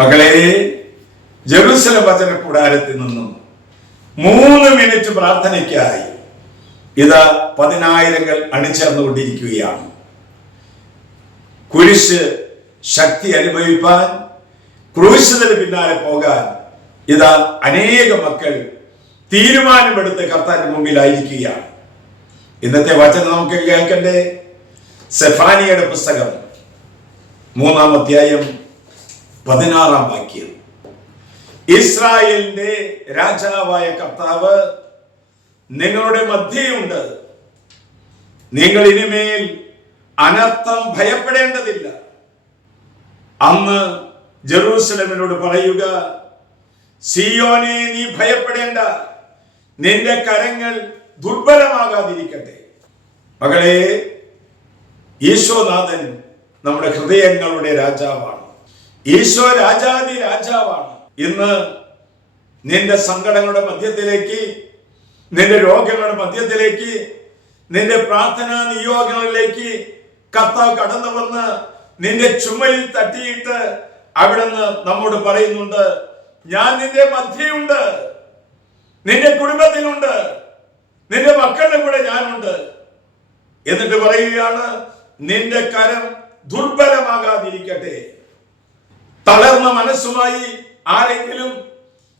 മകളെ, ജെറുസലേം വചന കൂടാരത്തിൽ നിന്നും 3 മിനിറ്റ് പ്രാർത്ഥനയ്ക്കായി ഇതാ 10,000 അണിചേർന്നുകൊണ്ടിരിക്കുകയാണ്. കുരിശ് ശക്തി അനുഭവിപ്പാൻ, ക്രൂശിതന് പിന്നാലെ പോകാൻ ഇതാ അനേക മക്കൾ തീരുമാനമെടുത്ത് കർത്താവിന്റെ മുമ്പിലായിരിക്കുകയാണ്. ഇന്നത്തെ വചനം നമുക്ക് കേൾക്കണ്ടേ? സെഫാനിയുടെ പുസ്തകം 3-ാം അധ്യായം 16-ാം വാക്യം. ഇസ്രായേലിന്റെ രാജാവായ കർത്താവ് നിങ്ങളുടെ മധ്യയുണ്ട്. നിങ്ങൾ ഇനിമേൽ അനർത്ഥം ഭയപ്പെടേണ്ടതില്ല. അന്ന് ജെറൂസലേമിനോട് പറയുക, സിയോനെ, നീ ഭയപ്പെടേണ്ട, നിന്റെ കരങ്ങൾ ദുർബലമാകാതിരിക്കട്ടെ. മകളെ, ഈശോനാഥൻ നമ്മുടെ ഹൃദയങ്ങളുടെ രാജാവാണ്. ഈശോ രാജാതി രാജാവാണ്. ഇന്ന് നിന്റെ സങ്കടങ്ങളുടെ മധ്യത്തിലേക്ക്, നിന്റെ രോഗങ്ങളുടെ മധ്യത്തിലേക്ക്, നിന്റെ പ്രാർത്ഥനാ നിയോഗങ്ങളിലേക്ക് കർത്താവ് കടന്നു വന്ന് നിന്റെ ചുമലിൽ തട്ടിയിട്ട് അവിടുന്ന് നമ്മോട് പറയുന്നുണ്ട്, ഞാൻ നിന്റെ മധ്യയുണ്ട്, നിന്റെ കുടുംബത്തിലുണ്ട്, നിന്റെ മക്കളുടെ കൂടെ ഞാനുണ്ട്. എന്നിട്ട് പറയുകയാണ്, നിന്റെ കരം ദുർബലമാകാതിരിക്കട്ടെ. തളർന്ന മനസ്സുമായി ആരെങ്കിലും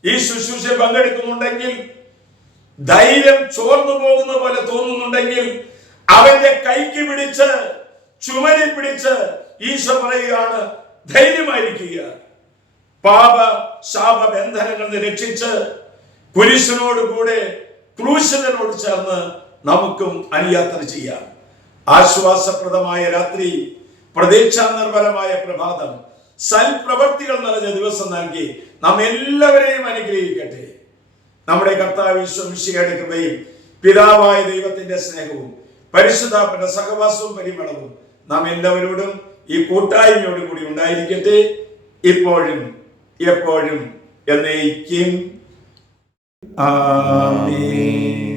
ഈ ശുശ്രൂഷയിൽ പങ്കെടുക്കുന്നുണ്ടെങ്കിൽ, ധൈര്യം ചോർന്നു പോകുന്ന പോലെ തോന്നുന്നുണ്ടെങ്കിൽ, അവന്റെ കൈക്ക് പിടിച്ച്, ചുമലിൽ പിടിച്ച് ഈശോ പറയുകയാണ്, ധൈര്യമായിരിക്കുക. പാപ ശാപ ബന്ധനങ്ങളിൽ നിന്ന് രക്ഷിച്ച് കുരിശിനോട് കൂടെ ക്രൂശിതനോട് ചേർന്ന് നമുക്കും അനുയാത്ര ചെയ്യാം. ആശ്വാസപ്രദമായ രാത്രി, പ്രതീക്ഷാ നിർഭരമായ പ്രഭാതം, സൽപ്രവർത്തികൾ നിറഞ്ഞ ദിവസം നൽകി നാം എല്ലാവരെയും അനുഗ്രഹിക്കട്ടെ. നമ്മുടെ കർത്താവ് യേശു മിശിഹായുടെ കൃപയും പിതാവായ ദൈവത്തിന്റെ സ്നേഹവും പരിശുദ്ധാത്മാവിന്റെ സഹവാസവും പരിമളവും നാം എല്ലാവരോടും ഈ കൂട്ടായ്മയോടും കൂടി ഉണ്ടായിരിക്കട്ടെ, ഇപ്പോഴും എപ്പോഴും എന്നേക്കും. ആമേൻ.